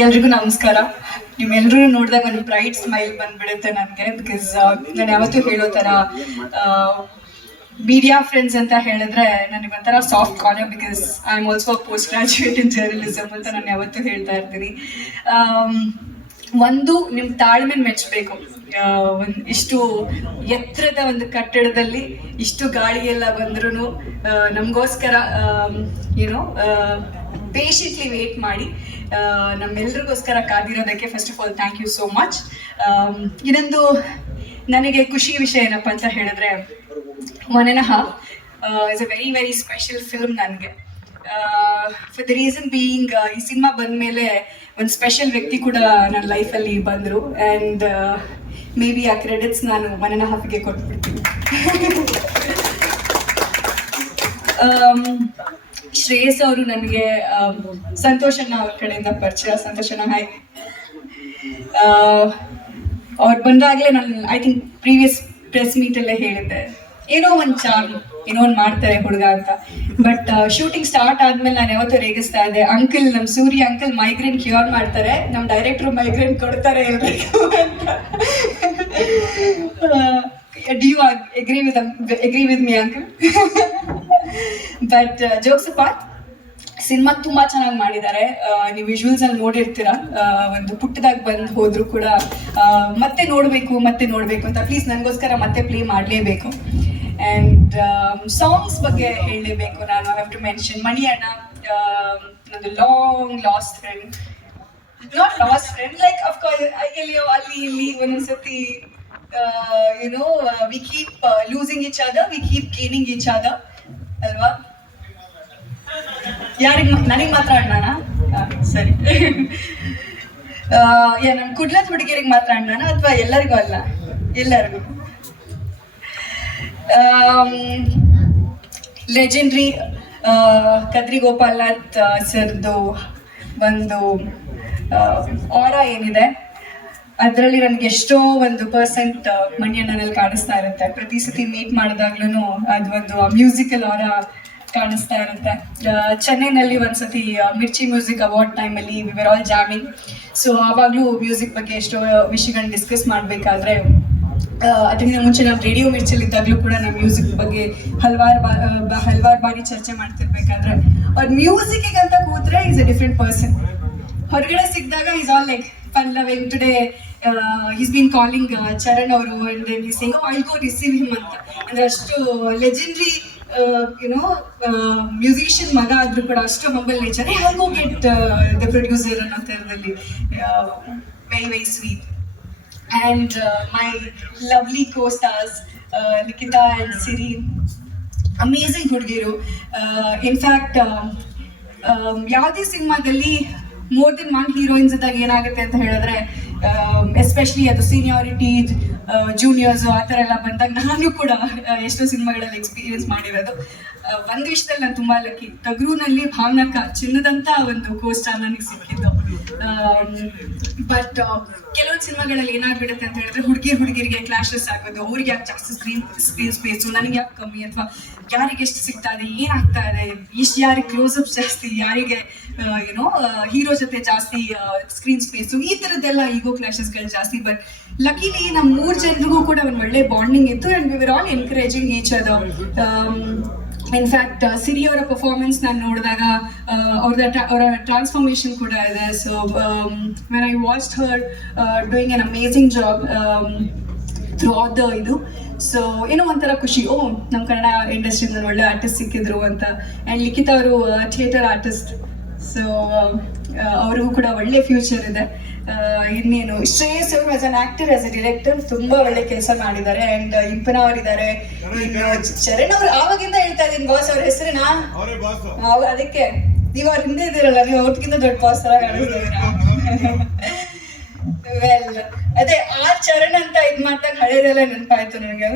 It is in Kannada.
ಎಲ್ರಿಗೂ ನಮಸ್ಕಾರ. ನಿಮ್ಮೆಲ್ಲರೂ ನೋಡಿದಾಗ ಒಂದು ಬ್ರೈಟ್ ಸ್ಮೈಲ್ ಬಂದ್ಬಿಡುತ್ತೆ ನನಗೆ ಬಿಕಾಸ್ ನಾನು ಯಾವತ್ತೂ ಹೇಳೋ ಥರ ಮೀಡಿಯಾ ಫ್ರೆಂಡ್ಸ್ ಅಂತ ಹೇಳಿದ್ರೆ ನನಗೆ ಒಂಥರ soft corner because I am also post graduate in journalism ಅಂತ ನಾನು ಯಾವತ್ತೂ ಹೇಳ್ತಾ ಇರ್ತೀನಿ. ಒಂದು ನಿಮ್ಮ ತಾಳ್ಮೆ ಮೆಚ್ಚಬೇಕು ಒಂದು ಇಷ್ಟು ಎತ್ತರದ ಒಂದು ಕಟ್ಟಡದಲ್ಲಿ ಇಷ್ಟು ಗಾಳಿ ಎಲ್ಲ ಬಂದ್ರೂ ನಮಗೋಸ್ಕರ ಏನೋ ಪೇಷಂಟ್ಲಿ ವೇಟ್ ಮಾಡಿ. ನಮ್ಮೆಲ್ಲರಿಗೋಸ್ಕರ ಕಾದಿರೋದಕ್ಕೆ first of all thank you so much ಇನ್ನೊಂದು ನನಗೆ ಖುಷಿ ವಿಷಯ ಏನಪ್ಪ ಅಂತ ಹೇಳಿದ್ರೆ one is a very very special film ನನಗೆ. ಫಾರ್ ದ ರೀಸನ್ ಬೀಯಿಂಗ್ ಈ ಸಿನಿಮಾ ಬಂದಮೇಲೆ ಒಂದು ಸ್ಪೆಷಲ್ ವ್ಯಕ್ತಿ ಕೂಡ ನನ್ನ ಲೈಫಲ್ಲಿ ಬಂದರು. ಆ್ಯಂಡ್ ಮೇ ಬಿ ಆ ಕ್ರೆಡಿಟ್ಸ್ ನಾನು ಆ್ಯಂಡ್ ಹಾಫ್ಗೆ ಕೊಟ್ಬಿಡ್ತೀನಿ. ಶ್ರೇಯಸ್ ಅವರು ನನಗೆ ಸಂತೋಷಣ್ಣ ಅವ್ರ ಕಡೆಯಿಂದ ಪರಿಚಯ ಸಂತೋಷನ ಹಾಯ್ ಅವ್ರು ಬಂದಾಗಲೇ ನಾನು ಐ ಥಿಂಕ್ ಪ್ರೀವಿಯಸ್ ಪ್ರೆಸ್ ಮೀಟಲ್ಲೇ ಹೇಳಿದ್ದೆ. ಏನೋ ಒಂದು ಚಾರ್ ಏನೋ ಒಂದು ಮಾಡ್ತಾರೆ ಹುಡುಗ ಅಂತ. ಬಟ್ ಶೂಟಿಂಗ್ ಸ್ಟಾರ್ಟ್ ಆದ್ಮೇಲೆ ನಾನು ಯಾವತ್ತೂ ರೇಗಿಸ್ತಾ ಇದ್ದೆ. ಅಂಕಲ್ ನಮ್ಮ ಸೂರ್ಯ ಅಂಕಲ್ ಮೈಗ್ರೇನ್ ಕ್ಯೂರ್ ಮಾಡ್ತಾರೆ. ನಮ್ಮ ಡೈರೆಕ್ಟ್ರು ಮೈಗ್ರೇನ್ ಕೊಡ್ತಾರೆ ಎಲ್ರಿಗೂ ಅಂತ. ಡಿ agree agree agree agree me, uncle? but but jokes apart, cinema ತುಂಬಾ ಚೆನ್ನಾಗಿ ಮಾಡಿದ್ದಾರೆ. ನೀವು ವಿಜುವಲ್ಸ್ ಅಲ್ಲಿ ನೋಡಿರ್ತೀರ? ಒಂದು ಪುಟ್ಟದಾಗ ಬಂದು ಹೋದ್ರು ಕೂಡ ಮತ್ತೆ ನೋಡಬೇಕು ಮತ್ತೆ ನೋಡಬೇಕು ಅಂತ. ಪ್ಲೀಸ್ ನನಗೋಸ್ಕರ ಮತ್ತೆ ಪ್ಲೇ ಮಾಡಲೇಬೇಕು. ಆ್ಯಂಡ್ ಸಾಂಗ್ಸ್ ಬಗ್ಗೆ ಹೇಳಲೇಬೇಕು ನಾನು. ಹ್ಯಾವ್ ಟು ಮೆನ್ಷನ್ ಮಣಿ ಅಣ್ಣ ನಂದು long lost friend not lost friend like of course ಎಲ್ಲಿಯೋ ಅಲ್ಲಿ ಇಲ್ಲಿ ಒಂದೊಂದ್ಸತಿ you know we keep losing each other we keep gaining each other ಅಲ್ವಾ? ಯಾರಿಗೆ ನನಗೆ ಮಾತಾಡೋಣ ಸರಿ. ಯಾ ನಮ್ಮ ಕುಡ್ಲತ್ ಹುಡುಗಿಯರಿಗೆ ಮಾತಾಡೋಣ ಅಥವಾ ಎಲ್ಲರಿಗೂ ಅಲ್ಲ? ಎಲ್ಲರಿಗೂ. ಲೆಜೆಂಡ್ರಿ ಕದ್ರಿ ಗೋಪಾಲನಾಥ್ ಸರ್ದು ಒಂದು ಆರ ಏನಿದೆ? ಅದರಲ್ಲಿ ನನಗೆ ಎಷ್ಟೋ ಒಂದು ಪರ್ಸೆಂಟ್ ಮಣಿಯಣ್ಣನಲ್ಲಿ ಕಾಣಿಸ್ತಾ ಇರುತ್ತೆ. ಪ್ರತಿ ಸತಿ ಮೀಟ್ ಮಾಡಿದಾಗ್ಲೂ ಅದೊಂದು ಮ್ಯೂಸಿಕಲ್ ಅವರ ಕಾಣಿಸ್ತಾ ಇರುತ್ತೆ. ಚೆನ್ನೈನಲ್ಲಿ ಒಂದ್ಸತಿ ಮಿರ್ಚಿ ಮ್ಯೂಸಿಕ್ ಅವಾರ್ಡ್ ಟೈಮಲ್ಲಿ ವಿರ್ ಆಲ್ ಜಾಮಿಂಗ್ ಸೊ ಆವಾಗಲೂ ಮ್ಯೂಸಿಕ್ ಬಗ್ಗೆ ಎಷ್ಟೋ ವಿಷಯಗಳನ್ನ ಡಿಸ್ಕಸ್ ಮಾಡಬೇಕಾದ್ರೆ ಅದಕ್ಕಿಂತ ಮುಂಚೆ ನಾವು ರೇಡಿಯೋ ಮಿರ್ಚಲ್ಲಿ ಇದ್ದಾಗಲೂ ಕೂಡ ನಾವು ಮ್ಯೂಸಿಕ್ ಬಗ್ಗೆ ಹಲವಾರು ಬಾ ಹಲವಾರು ಬಾರಿ ಚರ್ಚೆ ಮಾಡ್ತಿರ್ಬೇಕಾದ್ರೆ. ಅವ್ರ ಅಂತ ಕೂತ್ರೆ ಈಸ್ ಅ ಡಿಫ್ರೆಂಟ್ ಪರ್ಸನ್ ಹೊರಗಡೆ ಸಿಕ್ಕಿದಾಗ is all like fun loving today is been calling Charan ಅವರು ಅಂಡ್ ದೆನ್ ಈ sing I go receive him ಅಂತ ಅಂದ್ರೆ ಅಷ್ಟು ಲೆಜೆಂಡ್ರಿ ಯುನೋ ಮ್ಯೂಸಿಷಿಯನ್ ಮಗ ಆದ್ರೂ ಕೂಡ ಅಷ್ಟು humble nature I go get the producer ಅನ್ನೋ ಥರದಲ್ಲಿ very very sweet and my lovely lovely co-stars Siri Nikita and Siri. Amazing ಹುಡುಗಿರು ಇನ್ಫ್ಯಾಕ್ಟ್ ಯಾವುದೇ ಸಿನಿಮಾದಲ್ಲಿ ಮೋರ್ ದೆನ್ ಒನ್ ಹೀರೋಯಿನ್ಸ್ ಇದ್ದಾಗ ಏನಾಗುತ್ತೆ ಅಂತ ಹೇಳಿದ್ರೆ ಎಸ್ಪೆಷಲಿ ಅದು ಸೀನಿಯಾರಿಟಿ ಜೂನಿಯರ್ಸ್ ಆ ಥರ ಎಲ್ಲ ಬಂದಾಗ ನಾನು ಕೂಡ ಆ, ಎಷ್ಟೋ ಸಿನಿಮಾಗಳಲ್ಲಿ ಎಕ್ಸ್ಪೀರಿಯನ್ಸ್ ಮಾಡಿರೋದು. ಒಂದು ವಿಷಯದಲ್ಲಿ ನಾನು ತುಂಬಾ ಲಕ್ಕಿ. ಟಗ್ರೂನಲ್ಲಿ ಭಾವನಕ್ಕ ಚಿನ್ನದಂತ ಒಂದು ಕೋಸ್ಟಾರ್ ನನಗೆ ಸಿಕ್ಕಿದ್ದು. ಬಟ್ ಕೆಲವೊಂದು ಸಿನಿಮಾಗಳಲ್ಲಿ ಏನಾಗ್ಬಿಡುತ್ತೆ ಅಂತ ಹೇಳಿದ್ರೆ ಹುಡುಗಿ ಹುಡುಗಿರಿಗೆ ಕ್ಲಾಶಸ್ ಆಗೋದು, ಅವ್ರಿಗೆ ಯಾಕೆ ಜಾಸ್ತಿ ಸ್ಕ್ರೀನ್ ಸ್ಕ್ರೀನ್ ಸ್ಪೇಸು ನನಗೆ ಯಾಕೆ ಕಮ್ಮಿ ಅಥವಾ ಯಾರಿಗೆ ಎಷ್ಟು ಸಿಗ್ತಾ ಇದೆ, ಏನಾಗ್ತಾ ಇದೆ, ಇಷ್ಟು ಯಾರಿಗೆ ಕ್ಲೋಸ್ ಅಪ್ ಜಾಸ್ತಿ, ಯಾರಿಗೆ ಏನೋ ಹೀರೋ ಜೊತೆ ಜಾಸ್ತಿ ಸ್ಕ್ರೀನ್ ಸ್ಪೇಸು ಈ ಥರದ್ದೆಲ್ಲ ಈಗೋ ಕ್ಲಾಶಸ್ಗಳು ಜಾಸ್ತಿ. ಬಟ್ ಲಕ್ಕಿಲಿ ನಮ್ಮ ಮೂರು ಜನರಿಗೂ ಕೂಡ ಒಂದು ಒಳ್ಳೆ ಬಾಂಡಿಂಗ್ ಇತ್ತು and we were all encouraging each ಅದು ಇನ್ಫ್ಯಾಕ್ಟ್ ಸಿರಿ ಅವರ ಪರ್ಫಾರ್ಮೆನ್ಸ್ ನಾನು ನೋಡಿದಾಗ ಅವ್ರದ ಅವರ ಟ್ರಾನ್ಸ್ಫಾರ್ಮೇಶನ್ ಕೂಡ ಇದೆ. So when I watch her doing an amazing job throughout the ಇದು. ಸೊ ಏನೋ ಒಂಥರ ಖುಷಿ. ಓ ನಮ್ಮ ಕನ್ನಡ ಇಂಡಸ್ಟ್ರಿಯಿಂದ ಒಳ್ಳೆ ಆರ್ಟಿಸ್ಟ್ ಸಿಕ್ಕಿದ್ರು ಅಂತ. ಆ್ಯಂಡ್ ಲಿಖಿತ್ ಅವರು ಥಿಯೇಟರ್ ಆರ್ಟಿಸ್ಟ್ ಸೊ ಅವ್ರಿಗೂ ಕೂಡ ಒಳ್ಳೆ ಫ್ಯೂಚರ್ ಇದೆ. ಇನ್ನೇನು ಶ್ರೇಯಸ್ ಅವರು as an actor as a director ತುಂಬಾ ಒಳ್ಳೆ ಕೆಲಸ ಮಾಡಿದ್ದಾರೆ. ಅಂಡ್ ಇಂಪನ ಅವರಿದ್ದಾರೆ. ಶರಣ್ ಚರಣ್ ಅವರು ಆವಾಗಿಂದ ಹೇಳ್ತಾ ಇದ್ದೀನಿ ಬಾಸ್ ಅವ್ರ ಹೆಸರಿನ? ಅದಕ್ಕೆ ನೀವು ಅವ್ರ ಹಿಂದೆ ಇದ್ದೀರಲ್ಲ ನೀವು ಅವ್ರಿಗಿಂತ ದೊಡ್ಡ ಬಾಸ್ ತರ ವೆಲ್ ಅದೇ ಆ ಚರಣ್ ಅಂತ ಇದ್ ಮಾಡ್ತಾ ಹಳೇದೆಲ್ಲ ನೆನಪಾಯ್ತು ನನಗೆ